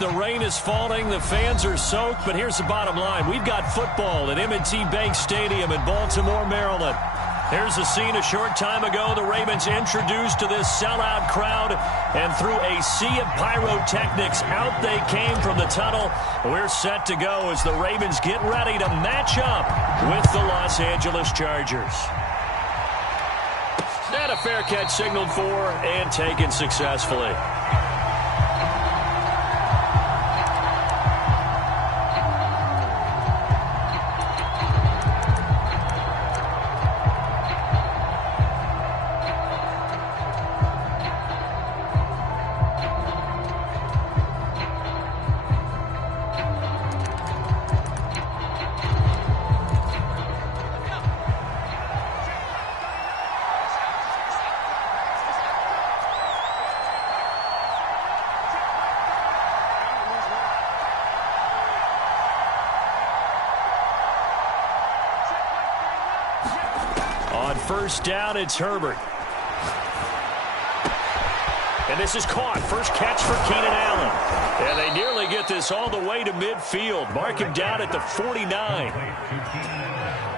The rain is falling, the fans are soaked, but here's the bottom line. We've got football at M&T Bank Stadium in Baltimore, Maryland. Here's the scene a short time ago. The Ravens introduced to this sellout crowd, and through a sea of pyrotechnics, out they came from the tunnel. We're set to go as the Ravens get ready to match up with the Los Angeles Chargers. And a fair catch signaled for and taken successfully. First down, it's Herbert. And this is caught. First catch for Keenan Allen. And they nearly get this all the way to midfield. Mark him down at the 49.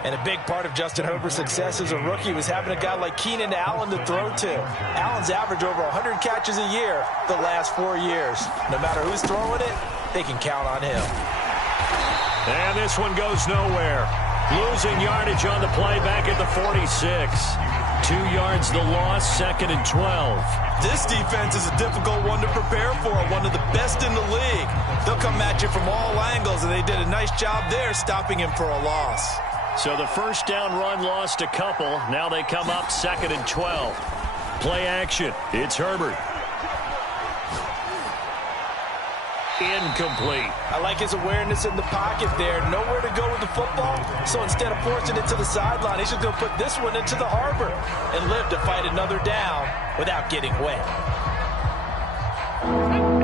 And a big part of Justin Herbert's success as a rookie was having a guy like Keenan Allen to throw to. Allen's averaged over 100 catches a year the last 4 years. No matter who's throwing it, they can count on him. And this one goes nowhere. Losing yardage on the play back at the 46. 2 yards the loss, 2nd and 12. This defense is a difficult one to prepare for, one of the best in the league. They'll come at you from all angles, and they did a nice job there stopping him for a loss. So the first down run lost a couple. Now they come up 2nd and 12. Play action. It's Herbert. Incomplete. I like his awareness in the pocket there. Nowhere to go with the football. So instead of forcing it to the sideline, he's just going to put this one into the harbor and live to fight another down without getting wet.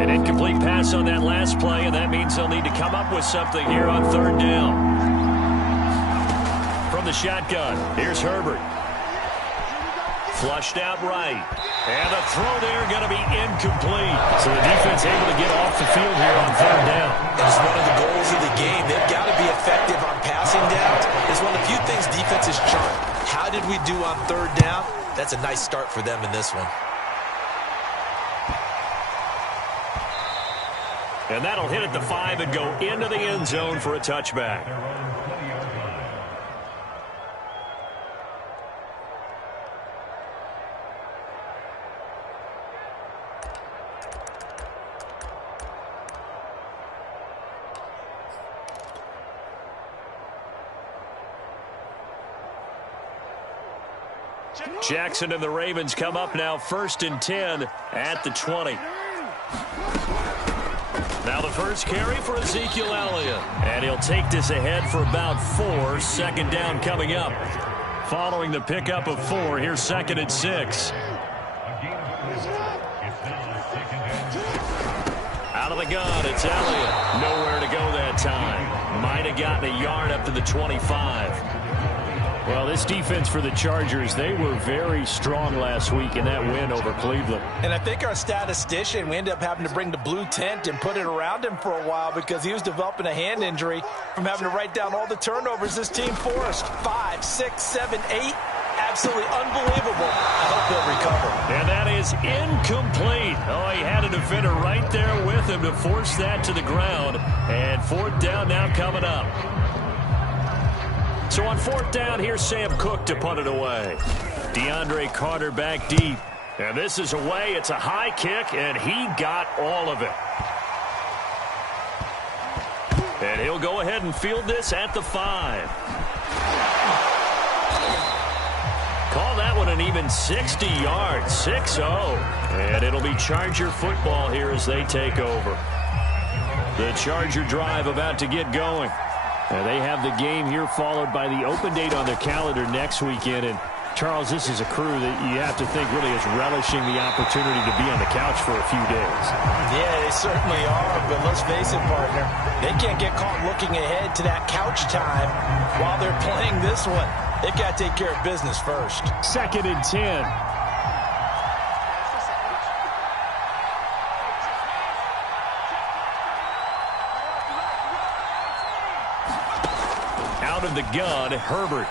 An incomplete pass on that last play, and that means they'll need to come up with something here on 3rd down. From the shotgun, here's Herbert. Flushed out right. And the throw there going to be incomplete. So the defense able to get off the field here on 3rd down. It's one of the goals of the game. They've got to be effective on passing downs. It's one of the few things defenses chart. How did we do on 3rd down? That's a nice start for them in this one. And that'll hit at the 5 and go into the end zone for a touchback. Jackson and the Ravens come up now 1st and 10 at the 20. Now the first carry for Ezekiel Elliott. And he'll take this ahead for about 4. 2nd down coming up. Following the pickup of 4, here's 2nd and 6. Out of the gun, it's Elliott. Nowhere to go that time. Might have gotten a yard up to the 25. Well, this defense for the Chargers, they were very strong last week in that win over Cleveland. And I think our statistician, we ended up having to bring the blue tent and put it around him for a while because he was developing a hand injury from having to write down all the turnovers this team forced. 5, 6, 7, 8. Absolutely unbelievable. I hope he'll recover. And that is incomplete. Oh, he had a defender right there with him to force that to the ground. And 4th down now coming up. So on 4th down, here's Sam Cook to punt it away. DeAndre Carter back deep. And this is away. It's a high kick, and he got all of it. And he'll go ahead and field this at the 5. Call that one an even 60 yards. 6-0. And it'll be Charger football here as they take over. The Charger drive about to get going. They have the game here followed by the open date on their calendar next weekend. And, Charles, this is a crew that you have to think really is relishing the opportunity to be on the couch for a few days. Yeah, they certainly are. But let's face it, partner, they can't get caught looking ahead to that couch time while they're playing this one. They've got to take care of business first. 2nd and 10. out of the gun. Herbert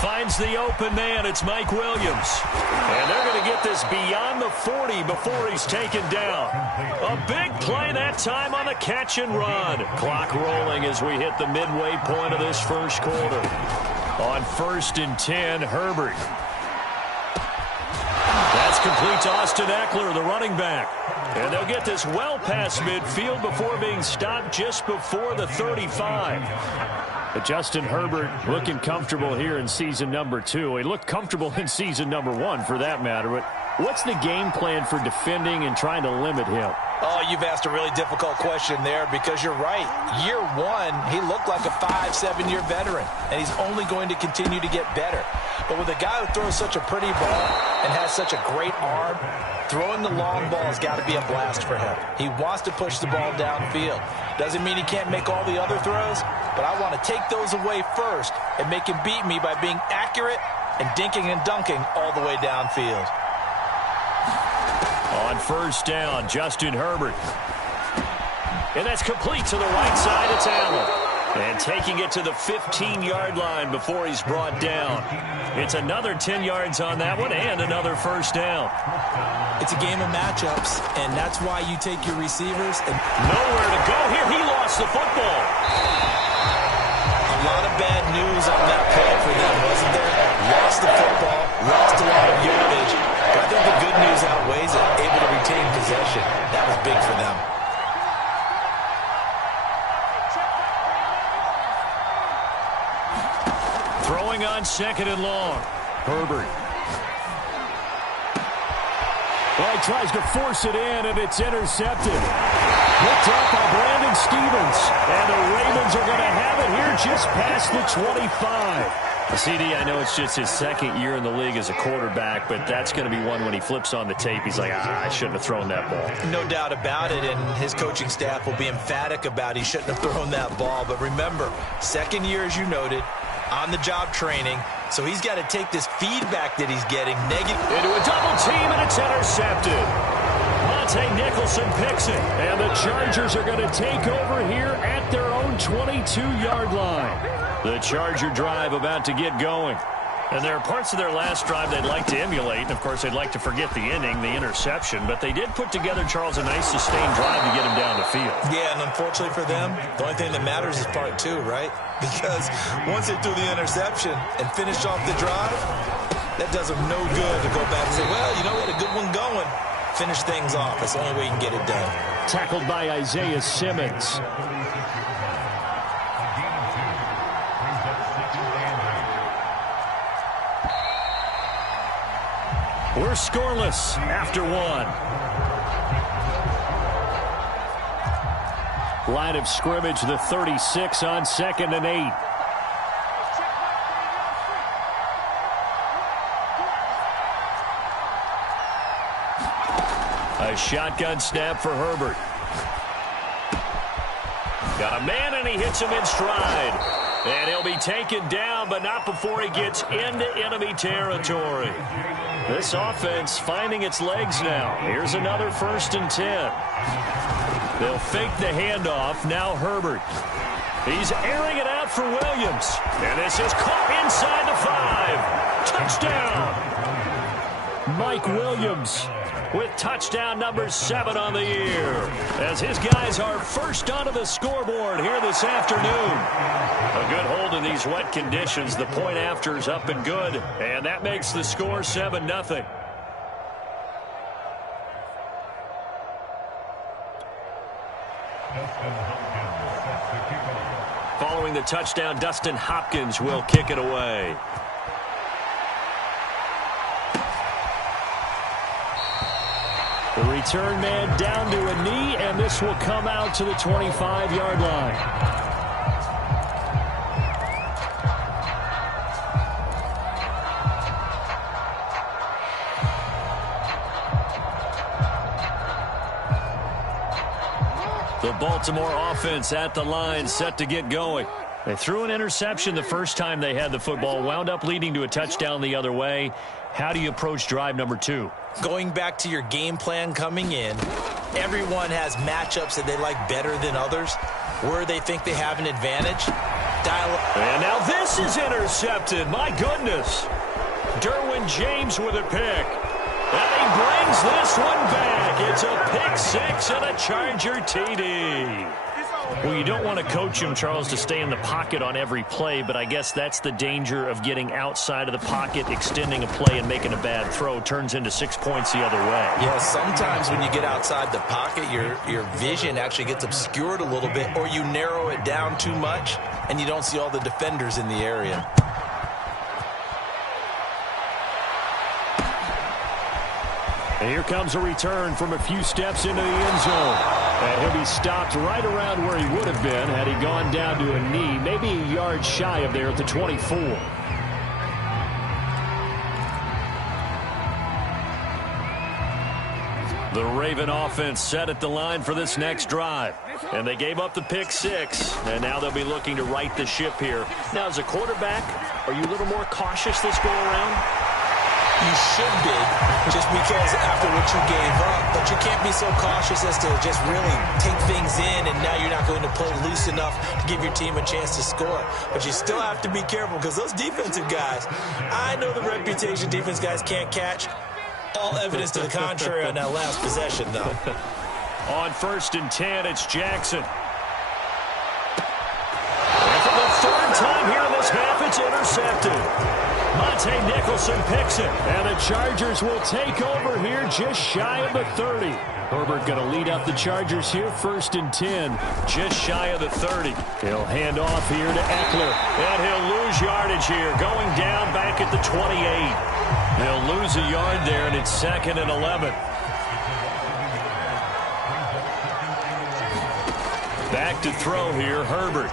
finds the open man. It's Mike Williams. And they're going to get this beyond the 40 before he's taken down. A big play that time on the catch and run. Clock rolling as we hit the midway point of this first quarter. On 1st and 10, Herbert. That's complete to Austin Eckler, the running back. And they'll get this well past midfield before being stopped just before the 35. But Justin Herbert looking comfortable here in season number 2. He looked comfortable in season number 1 for that matter. But what's the game plan for defending and trying to limit him? Oh, you've asked a really difficult question there because you're right. Year 1, he looked like a 5-7-year veteran, and he's only going to continue to get better. But with a guy who throws such a pretty ball and has such a great arm, throwing the long ball has got to be a blast for him. He wants to push the ball downfield. Doesn't mean he can't make all the other throws, but I want to take those away first and make him beat me by being accurate and dinking and dunking all the way downfield. On 1st down, Justin Herbert. And that's complete to the right side. It's Allen. And taking it to the 15-yard line before he's brought down. It's another 10 yards on that one and another 1st down. It's a game of matchups, and that's why you take your receivers. And nowhere to go here. He lost the football. A lot of bad news on that play for them, wasn't there? Lost the football, lost a lot of yardage. But I think the good news outweighs it. Able to retain possession. That was big for them. Throwing on 2nd and long. Herbert. Well, he tries to force it in, and it's intercepted. Picked up by Brandon Stephens. And the Ravens are going to have it here just past the 25. CD, I know it's just his 2nd year in the league as a quarterback, but that's going to be one when he flips on the tape. He's like, I shouldn't have thrown that ball. No doubt about it, and his coaching staff will be emphatic about he shouldn't have thrown that ball. But remember, 2nd year, as you noted, on-the-job training, so he's got to take this feedback that he's getting negative into a double team, and it's intercepted. Monte Nicholson picks it, and the Chargers are going to take over here at their own 22-yard line. The Charger drive about to get going. And there are parts of their last drive they'd like to emulate. And, of course, they'd like to forget the inning, the interception. But they did put together, Charles, a nice sustained drive to get him down the field. Yeah, and unfortunately for them, the only thing that matters is part 2, right? Because once they threw the interception and finished off the drive, that does them no good to go back and say, well, you know, we had a good one going. Finish things off. That's the only way you can get it done. Tackled by Isaiah Simmons. We're scoreless after 1. Line of scrimmage, the 36 on 2nd and 8. A shotgun snap for Herbert. Got a man, and he hits him in stride. And he'll be taken down, but not before he gets into enemy territory. This offense finding its legs now. Here's another 1st and 10. They'll fake the handoff. Now Herbert. He's airing it out for Williams. And this is caught inside the 5. Touchdown. Mike Williams with touchdown number 7 on the year. As his guys are first onto the scoreboard here this afternoon. A good hold in these wet conditions. The point after is up and good. And that makes the score 7-0. Following the touchdown, Dustin Hopkins will kick it away. The return man down to a knee, and this will come out to the 25-yard line. The Baltimore offense at the line, set to get going. They threw an interception the first time they had the football, wound up leading to a touchdown the other way. How do you approach drive number 2? Going back to your game plan coming in, everyone has matchups that they like better than others, where they think they have an advantage. dial. And now this is intercepted. My goodness. Derwin James with a pick. And he brings this one back. It's a pick six and a Charger TD. Well, you don't want to coach him, Charles, to stay in the pocket on every play, but I guess that's the danger of getting outside of the pocket, extending a play, and making a bad throw. Turns into 6 points the other way. Yeah, sometimes when you get outside the pocket, your vision actually gets obscured a little bit, or you narrow it down too much, and you don't see all the defenders in the area. And here comes a return from a few steps into the end zone. And he'll be stopped right around where he would have been had he gone down to a knee, maybe a yard shy of there at the 24. The Raven offense set at the line for this next drive. And they gave up the pick six, and now they'll be looking to right the ship here. Now, as a quarterback, are you a little more cautious this go around? You should be, just because after what you gave up, but you can't be so cautious as to just really take things in, and now you're not going to play loose enough to give your team a chance to score. But you still have to be careful, because those defensive guys, I know the reputation defense guys can't catch. All evidence to the contrary on that last possession, though. On 1st and 10, it's Jackson. And for the third time here in this half, it's intercepted. Monte Nicholson picks it, and the Chargers will take over here just shy of the 30. Herbert going to lead up the Chargers here, 1st and 10, just shy of the 30. He'll hand off here to Eckler, and he'll lose yardage here, going down back at the 28. They'll lose a yard there, and it's 2nd and 11. Back to throw here, Herbert.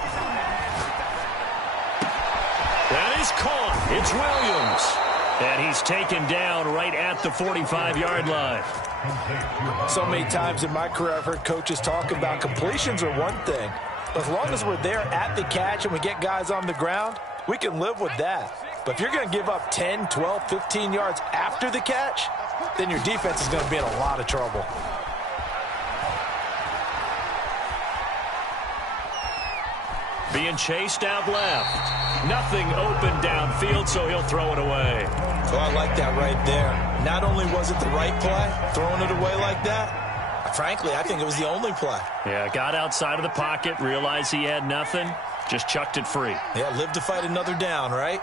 That is caught. It's Williams. And he's taken down right at the 45-yard line. So many times in my career I've heard coaches talk about completions are one thing. But as long as we're there at the catch and we get guys on the ground, we can live with that. But if you're going to give up 10, 12, 15 yards after the catch, then your defense is going to be in a lot of trouble. Being chased out left. Nothing open downfield, so he'll throw it away. So I like that right there. Not only was it the right play, throwing it away like that, frankly, I think it was the only play. Yeah, got outside of the pocket, realized he had nothing, just chucked it free. Yeah, live to fight another down, right?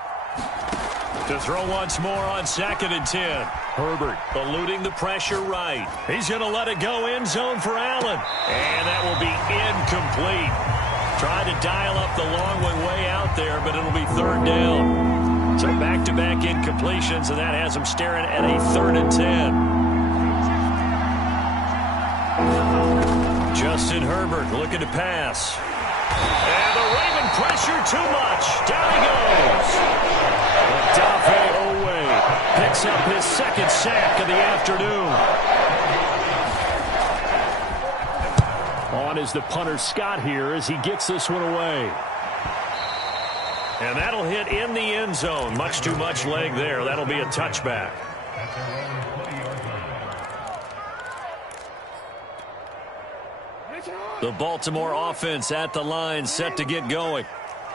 To throw once more on 2nd and 10. Herbert eluding the pressure right. He's going to let it go end zone for Allen. And that will be incomplete. Tried to dial up the long one way out there, but it'll be 3rd down. So back-to-back incompletions, and that has him staring at a 3rd and 10. Justin Herbert looking to pass. And the Raven pressure too much. Down he goes. Odafe Oweh picks up his 2nd sack of the afternoon. On is the punter Scott here as he gets this one away. And that'll hit in the end zone. Much too much leg there. That'll be a touchback. The Baltimore offense at the line, set to get going.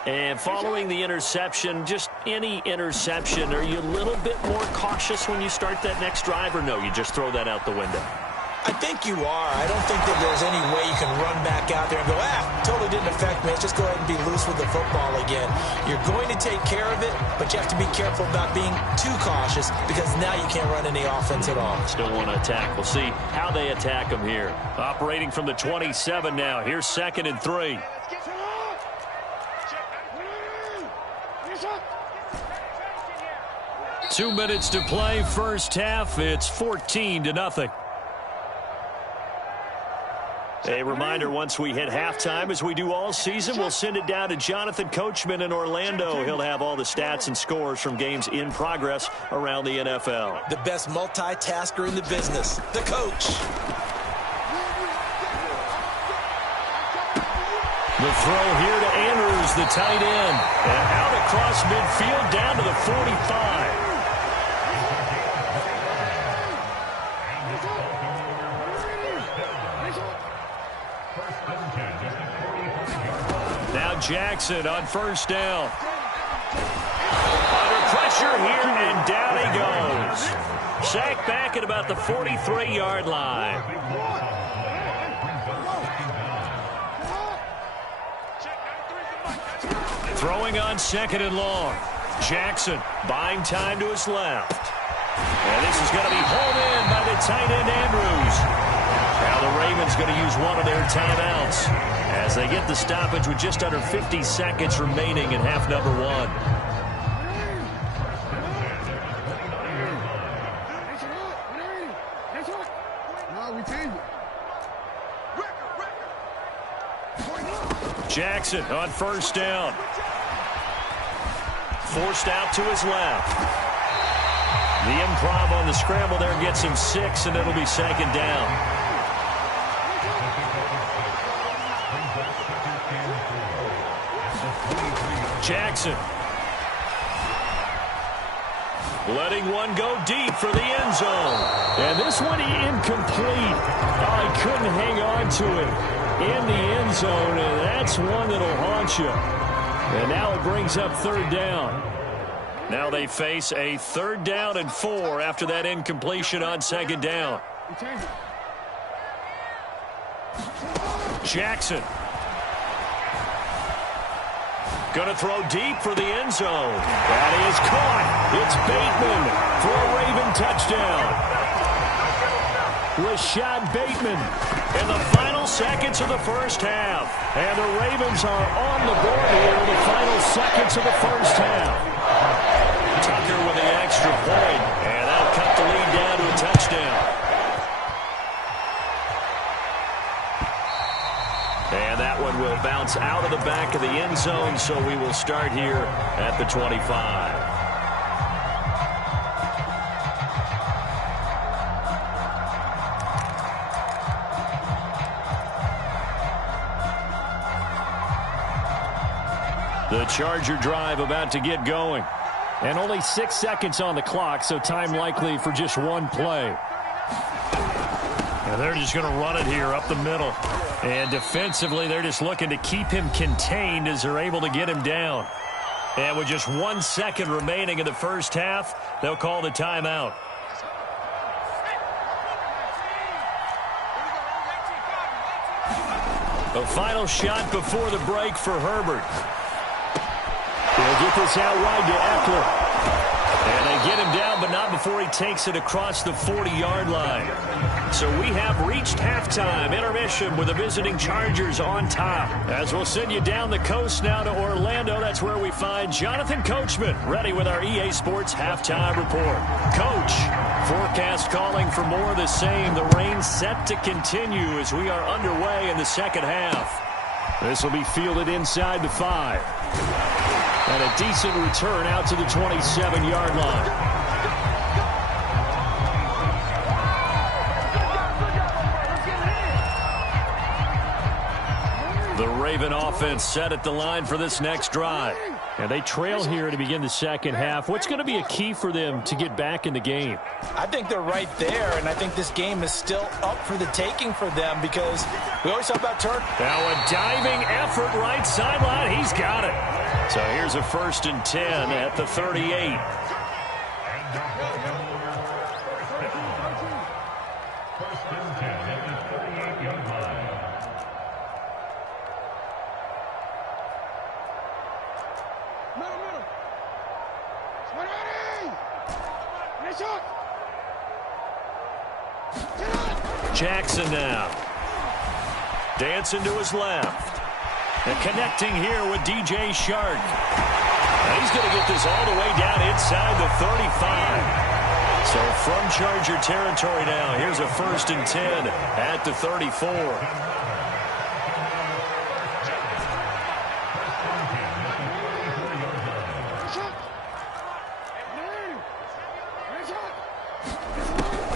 And following the interception, just any interception, are you a little bit more cautious when you start that next drive, or no, you just throw that out the window? I think you are. I don't think that there's any way you can run back out there and go, totally didn't affect me. Let's just go ahead and be loose with the football again. You're going to take care of it, but you have to be careful about being too cautious because now you can't run any offense at all. Still want to attack. We'll see how they attack them here. Operating from the 27 now. Here's 2nd and 3. Two minutes to play, first half. It's 14-0. A reminder, once we hit halftime, as we do all season, we'll send it down to Jonathan Coachman in Orlando. He'll have all the stats and scores from games in progress around the NFL. The best multitasker in the business, the coach. The throw here to Andrews, the tight end. And out across midfield, down to the 45. Jackson on first down. Under pressure here, and down he goes. Sacked back at about the 43-yard line. Throwing on second and long. Jackson buying time to his left. And this is going to be hauled in by the tight end, Andrews. Now the Ravens going to use one of their timeouts as they get the stoppage with just under 50 seconds remaining in half number one. Jackson on first down. Forced out to his left. The improv on the scramble there gets him 6, and it'll be second down. Jackson. Letting one go deep for the end zone. And this one incomplete. Oh, he couldn't hang on to it in the end zone, and that's one that'll haunt you. And now it brings up third down. Now they face a 3rd down and 4 after that incompletion on second down. Jackson. Going to throw deep for the end zone. That is caught. It's Bateman for a Raven touchdown. Rashad Bateman. In the final seconds of the first half. And the Ravens are on the board here in the final seconds of the first half. Tucker with the extra point. And that'll cut the lead down to a touchdown. And that one will bounce out of the back of the end zone, so we will start here at the 25. The Charger drive about to get going. And only 6 seconds on the clock, so time likely for just one play. And they're just going to run it here up the middle. And defensively, they're just looking to keep him contained as they're able to get him down. And with just 1 second remaining in the first half, they'll call the timeout. A final shot before the break for Herbert. He'll get this out wide to Eckler. And they get him down, but not before he takes it across the 40-yard line. So we have reached halftime intermission with the visiting Chargers on top. As we'll send you down the coast now to Orlando, that's where we find Jonathan Coachman ready with our EA Sports halftime report. Coach, forecast calling for more of the same. The rain set to continue as we are underway in the second half. This will be fielded inside the 5. And a decent return out to the 27-yard line. The Raven offense set at the line for this next drive. And they trail here to begin the second half. What's going to be a key for them to get back in the game? I think they're right there, and I think this game is still up for the taking for them because we always talk about turn. Now a diving effort right sideline. He's got it. So here's a 1st and 10 at the 38. Jackson now. Dancing to his left. And connecting here with DJ Shark. And he's going to get this all the way down inside the 35. So from Charger territory now, here's a 1st and 10 at the 34.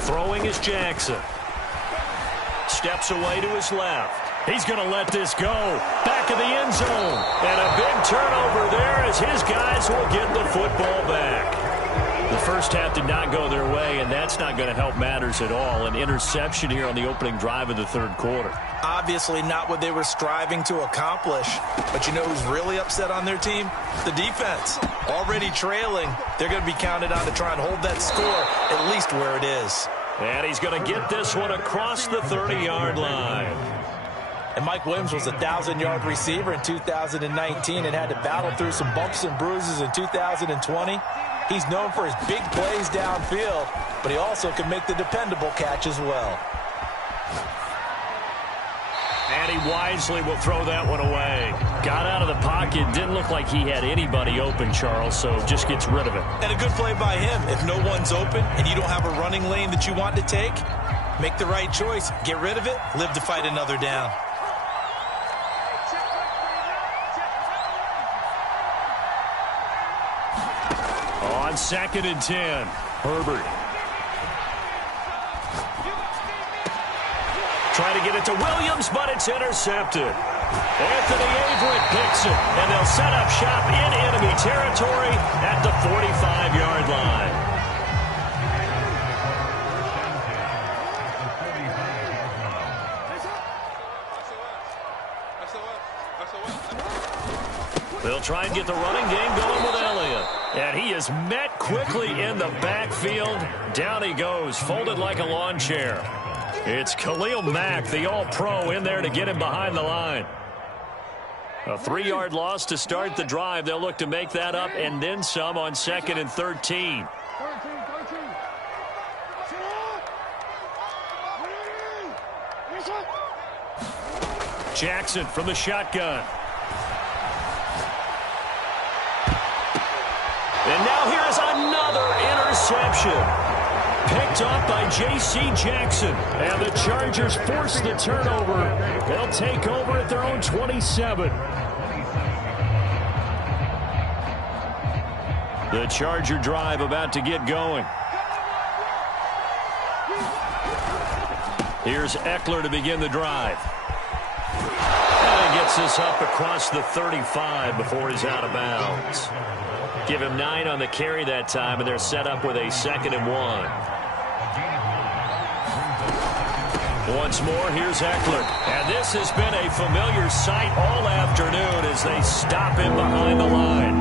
Throwing is Jackson. Steps away to his left. He's going to let this go. Back of the end zone. And a big turnover there as his guys will get the football back. The first half did not go their way, and that's not going to help matters at all. An interception here on the opening drive of the third quarter. Obviously not what they were striving to accomplish. But you know who's really upset on their team? The defense. Already trailing, they're going to be counted on to try and hold that score at least where it is. And he's going to get this one across the 30-yard line. And Mike Williams was a 1,000-yard receiver in 2019 and had to battle through some bumps and bruises in 2020. He's known for his big plays downfield, but he also can make the dependable catch as well. And he wisely will throw that one away. Got out of the pocket. Didn't look like he had anybody open, Charles, so just gets rid of it. And a good play by him. If no one's open and you don't have a running lane that you want to take, make the right choice. Get rid of it. Live to fight another down. On 2nd and 10, Herbert. Trying to get it to Williams, but it's intercepted. Anthony Averett picks it, and they'll set up shop in enemy territory at the 45-yard line. They'll try and get the running game going with Elliott. And he is met quickly in the backfield. Down he goes, folded like a lawn chair. It's Khalil Mack, the all-pro, in there to get him behind the line. A 3-yard loss to start the drive. They'll look to make that up and then some on 2nd and 13. Jackson from the shotgun. And now here's another interception. Picked off by J.C. Jackson. And the Chargers force the turnover. They'll take over at their own 27. The Charger drive about to get going. Here's Eckler to begin the drive. And he gets this up across the 35 before he's out of bounds. Give him 9 on the carry that time, and they're set up with a 2nd and 1. Once more, here's Eckler. And this has been a familiar sight all afternoon as they stop him behind the line.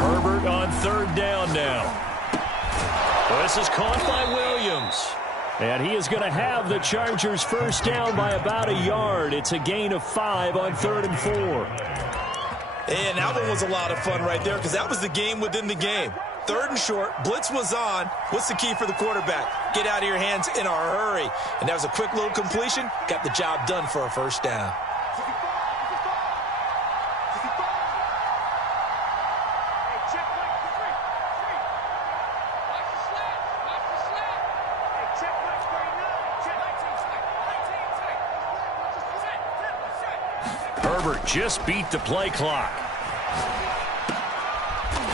Herbert on 3rd down now. This is caught by Williams. And he is going to have the Chargers first down by about a yard. It's a gain of 5 on 3rd and 4. And that one was a lot of fun right there because that was the game within the game. 3rd and short, blitz was on. What's the key for the quarterback? Get out of your hands in a hurry. And that was a quick little completion. Got the job done for a first down. Herbert just beat the play clock.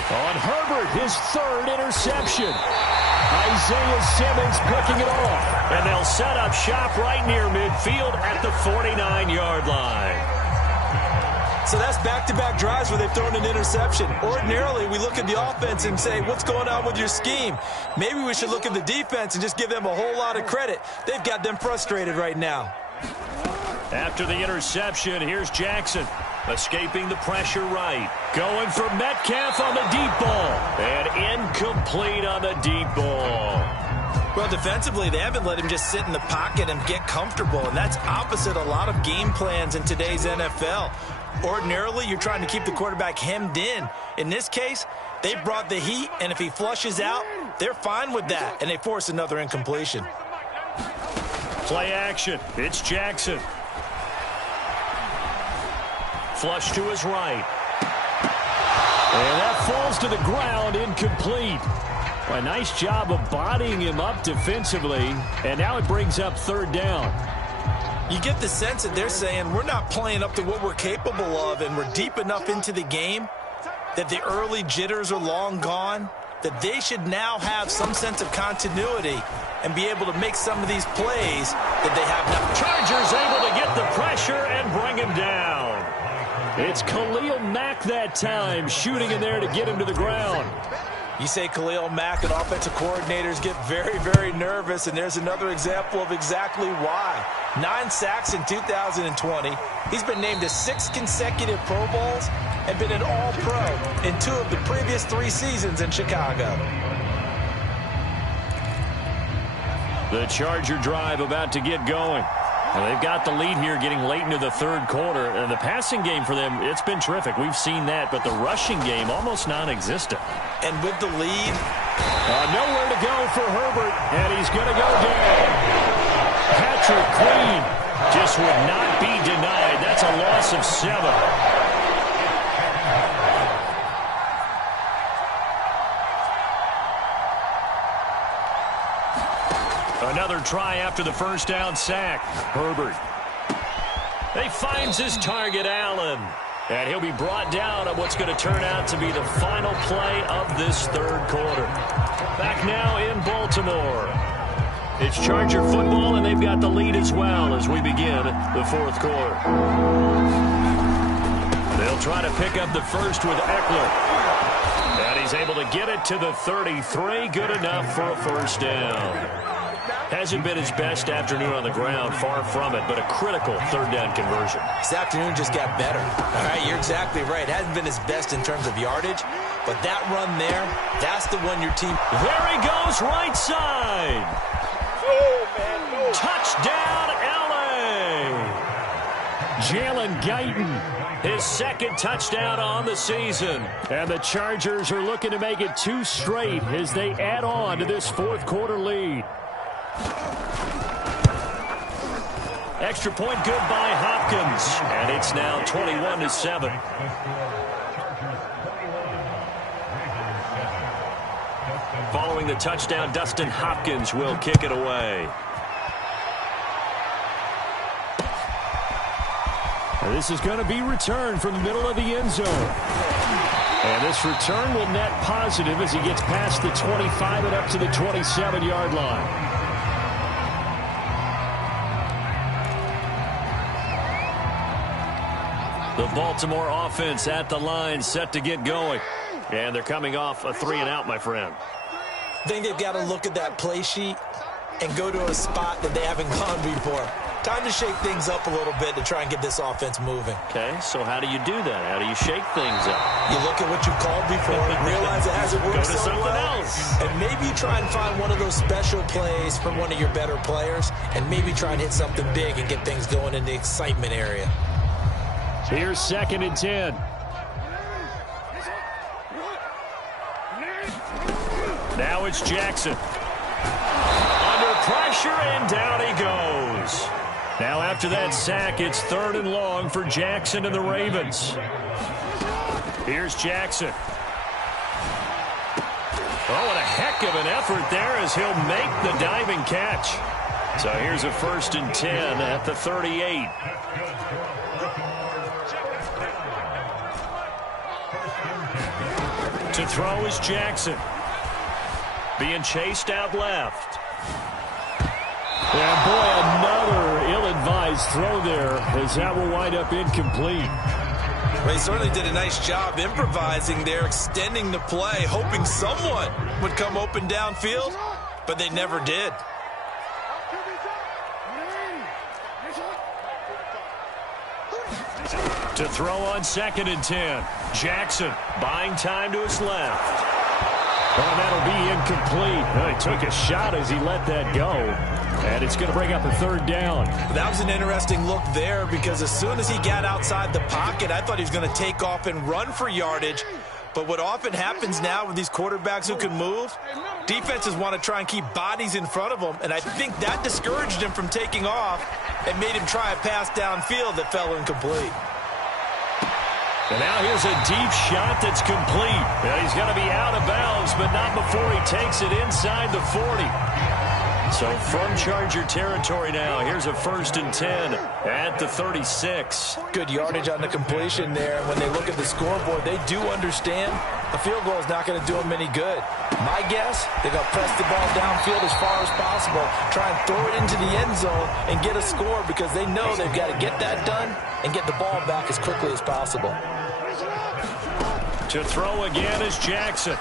On Herbert, his 3rd interception. Isaiah Simmons picking it off. And they'll set up shop right near midfield at the 49-yard line. So that's back-to-back drives where they've thrown an interception. Ordinarily, we look at the offense and say, what's going on with your scheme? Maybe we should look at the defense and just give them a whole lot of credit. They've got them frustrated right now. After the interception, here's Jackson. Escaping the pressure right. Going for Metcalf on the deep ball. And incomplete on the deep ball. Well, defensively, they haven't let him just sit in the pocket and get comfortable. And that's opposite a lot of game plans in today's NFL. Ordinarily, you're trying to keep the quarterback hemmed in. In this case, they brought the heat, and if he flushes out, they're fine with that. And they force another incompletion. Play action. It's Jackson. Flush to his right. And that falls to the ground, incomplete. A nice job of bodying him up defensively. And now it brings up 3rd down. You get the sense that they're saying we're not playing up to what we're capable of, and we're deep enough into the game that the early jitters are long gone, that they should now have some sense of continuity and be able to make some of these plays that they have now. Chargers able to get the pressure pressure and bring him down. It's Khalil Mack that time, shooting in there to get him to the ground. You say Khalil Mack, and offensive coordinators get very, very nervous, and there's another example of exactly why. 9 sacks in 2020. He's been named to 6 consecutive Pro Bowls and been an All-Pro in 2 of the previous 3 seasons in Chicago. The Charger drive about to get going. And they've got the lead here getting late into the third quarter. And the passing game for them, it's been terrific. We've seen that. But the rushing game, almost non-existent. And with the lead, nowhere to go for Herbert. And he's going to go down. Patrick Queen just would not be denied. That's a loss of 7. Another try after the first down sack. Herbert. He finds his target, Allen. And he'll be brought down on what's going to turn out to be the final play of this third quarter. Back now in Baltimore. It's Charger football, and they've got the lead as well as we begin the fourth quarter. They'll try to pick up the first with Eckler. And he's able to get it to the 33. Good enough for a first down. Hasn't been his best afternoon on the ground, far from it, but a critical third down conversion. His afternoon just got better. All right, you're exactly right. Hasn't been his best in terms of yardage, but that run there, that's the one your team... There he goes, right side. Touchdown, L.A. Jalen Guyton, his second touchdown on the season. And the Chargers are looking to make it 2 straight as they add on to this fourth quarter lead. Extra point good by Hopkins. And it's now 21-7. Following the touchdown, Dustin Hopkins will kick it away. And this is going to be returned from the middle of the end zone. And this return will net positive as he gets past the 25 and up to the 27-yard line. The Baltimore offense at the line, set to get going. And they're coming off a 3-and-out, my friend. I think they've got to look at that play sheet and go to a spot that they haven't gone before. Time to shake things up a little bit to try and get this offense moving. Okay, so how do you do that? How do you shake things up? You look at what you called before, realize it hasn't worked Go to so something well, else. and maybe try and find one of those special plays from one of your better players, and maybe try and hit something big and get things going in the excitement area. Here's 2nd and 10. Now it's Jackson. Under pressure, and down he goes. Now after that sack, it's 3rd and long for Jackson and the Ravens. Here's Jackson. Oh, what a heck of an effort there as he'll make the diving catch. So here's a 1st and 10 at the 38. To throw is Jackson. Being chased out left. And boy, another ill-advised throw there as that will wind up incomplete. Well, he certainly did a nice job improvising there, extending the play, hoping someone would come open downfield, but they never did. To throw on 2nd and 10. Jackson buying time to his left. Oh, that'll be incomplete. Well, he took a shot as he let that go. And it's going to bring up a 3rd down. That was an interesting look there because as soon as he got outside the pocket, I thought he was going to take off and run for yardage. But what often happens now with these quarterbacks who can move, defenses want to try and keep bodies in front of them. And I think that discouraged him from taking off and made him try a pass downfield that fell incomplete. And now here's a deep shot that's complete. Well, he's going to be out of bounds, but not before he takes it inside the 40. So from Charger territory now, here's a 1st and 10 at the 36. Good yardage on the completion there. When they look at the scoreboard, they do understand a field goal is not going to do them any good. My guess, they're going to press the ball downfield as far as possible, try and throw it into the end zone and get a score because they know they've got to get that done and get the ball back as quickly as possible. To throw again is Jackson.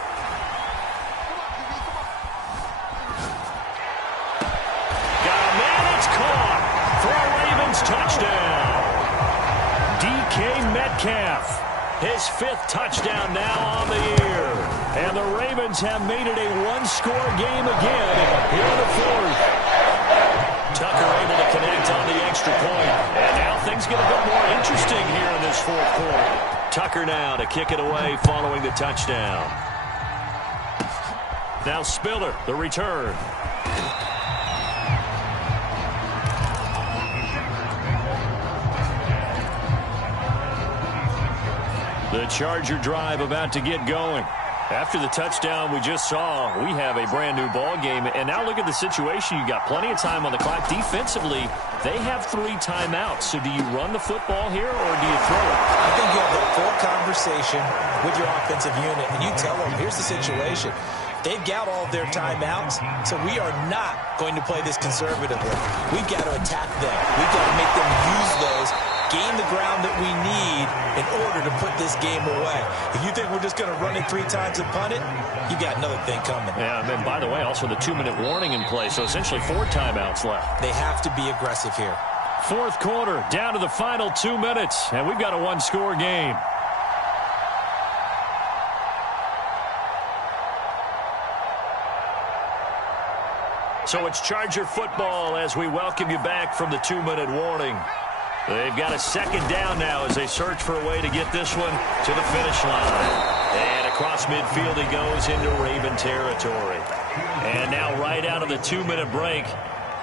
Got a man, it's caught for a Ravens touchdown. DK Metcalf, his 5th touchdown now on the year. And the Ravens have made it a one-score game again here in the 4th. Tucker able to connect on the extra point. And now things get a bit more interesting here in this 4th quarter. Tucker now to kick it away following the touchdown. Now Spiller, the return. The Charger drive about to get going. After the touchdown we just saw, we have a brand new ball game. And now look at the situation. You got plenty of time on the clock. Defensively, they have 3 timeouts. So do you run the football here or do you throw it? I think you have a full conversation with your offensive unit, and you tell them, here's the situation. They've got all of their timeouts, so we are not going to play this conservatively. We've got to attack them. We've got to make them use those, gain the ground that we need in order to put this game away. If you think we're just going to run it 3 times and punt it, you got another thing coming. Yeah, and by the way, also the 2-minute warning in play, so essentially 4 timeouts left. They have to be aggressive here. 4th quarter, down to the final 2 minutes, and we've got a one-score game. So it's Charger football as we welcome you back from the 2-minute warning. They've got a 2nd down now as they search for a way to get this one to the finish line. And across midfield he goes into Raven territory. And now right out of the 2-minute break,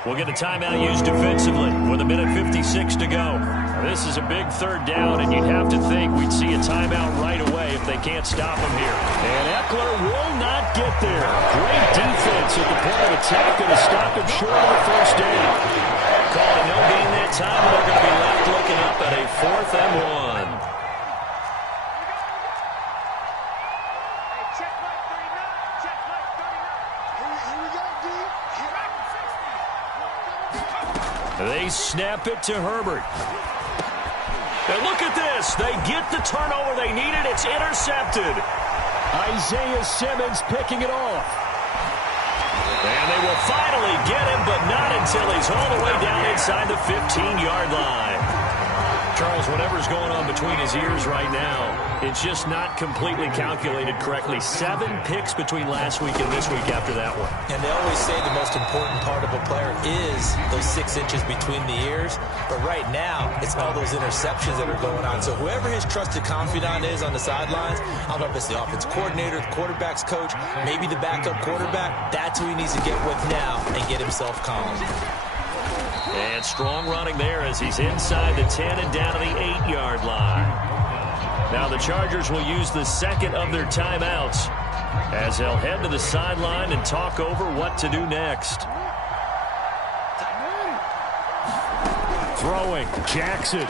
we'll get a timeout used defensively with 1:56 to go. Now, this is a big 3rd down, and you'd have to think we'd see a timeout right away if they can't stop him here. And Eckler will not get there. Great defense at the point of attack to stop him short of the 1st down. Calling no gain that time, and they're going to be left looking up at a 4th and 1. They snap it to Herbert. And look at this. They get the turnover they needed. It's intercepted. Isaiah Simmons picking it off. And they will finally get him, but not until he's all the way down inside the 15-yard line. Charles, whatever's going on between his ears right now, it's just not completely calculated correctly. 7 picks between last week and this week after that one. And they always say the most important part of a player is those 6 inches between the ears. But right now, it's all those interceptions that are going on. So whoever his trusted confidant is on the sidelines, I don't know if it's the offense coordinator, the quarterback's coach, maybe the backup quarterback, that's who he needs to get with now and get himself calm. And strong running there as he's inside the 10 and down to the 8-yard line. Now the Chargers will use the 2nd of their timeouts as they'll head to the sideline and talk over what to do next. Throwing, Jackson.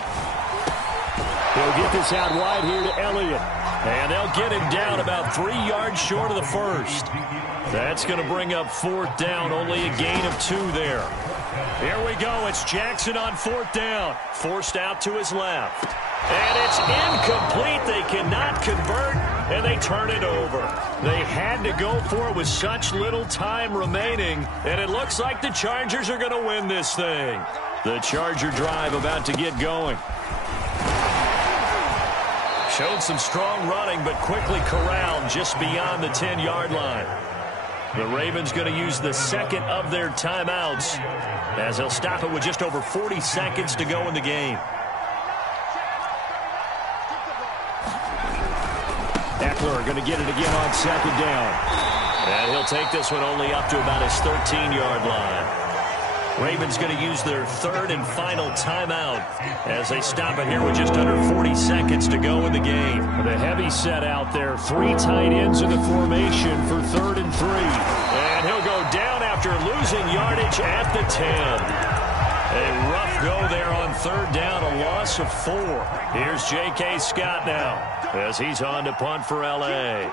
He'll get this out wide here to Elliott. And they'll get him down about 3 yards short of the 1st. That's going to bring up 4th down, only a gain of 2 there. Here we go. It's Jackson on 4th down. Forced out to his left. And it's incomplete. They cannot convert, and they turn it over. They had to go for it with such little time remaining, and it looks like the Chargers are going to win this thing. The Charger drive about to get going. Showed some strong running, but quickly corralled just beyond the 10-yard line. The Ravens going to use the 2nd of their timeouts as they'll stop it with just over 40 seconds to go in the game. Eckler going to get it again on 2nd down. And he'll take this one only up to about his 13-yard line. Ravens going to use their 3rd and final timeout as they stop it here with just under 40 seconds to go in the game. The heavy set out there. 3 tight ends in the formation for 3rd and 3. And he'll go down after losing yardage at the 10. A rough go there on 3rd down, a loss of 4. Here's J.K. Scott now as he's on to punt for L.A.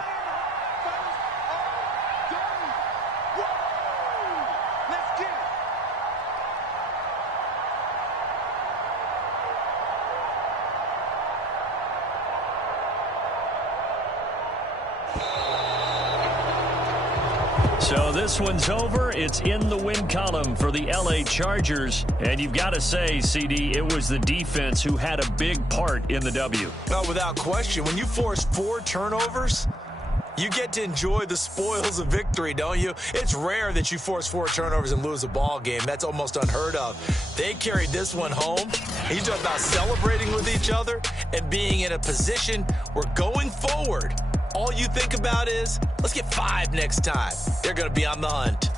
So this one's over. It's in the win column for the L.A. Chargers. And you've got to say, CD, it was the defense who had a big part in the W. No, without question. When you force 4 turnovers, you get to enjoy the spoils of victory, don't you? It's rare that you force 4 turnovers and lose a ball game. That's almost unheard of. They carried this one home. You talk about celebrating with each other and being in a position where going forward, all you think about is, let's get 5 next time. They're going to be on the hunt.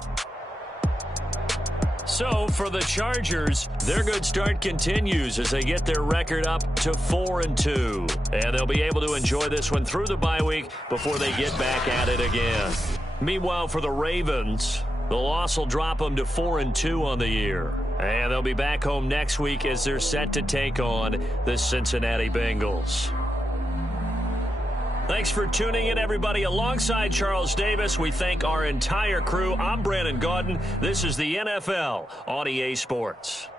So for the Chargers, their good start continues as they get their record up to 4-2. And they'll be able to enjoy this one through the bye week before they get back at it again. Meanwhile, for the Ravens, the loss will drop them to 4-2 on the year. And they'll be back home next week as they're set to take on the Cincinnati Bengals. Thanks for tuning in, everybody. Alongside Charles Davis, we thank our entire crew. I'm Brandon Gaudin. This is the NFL on EA Sports.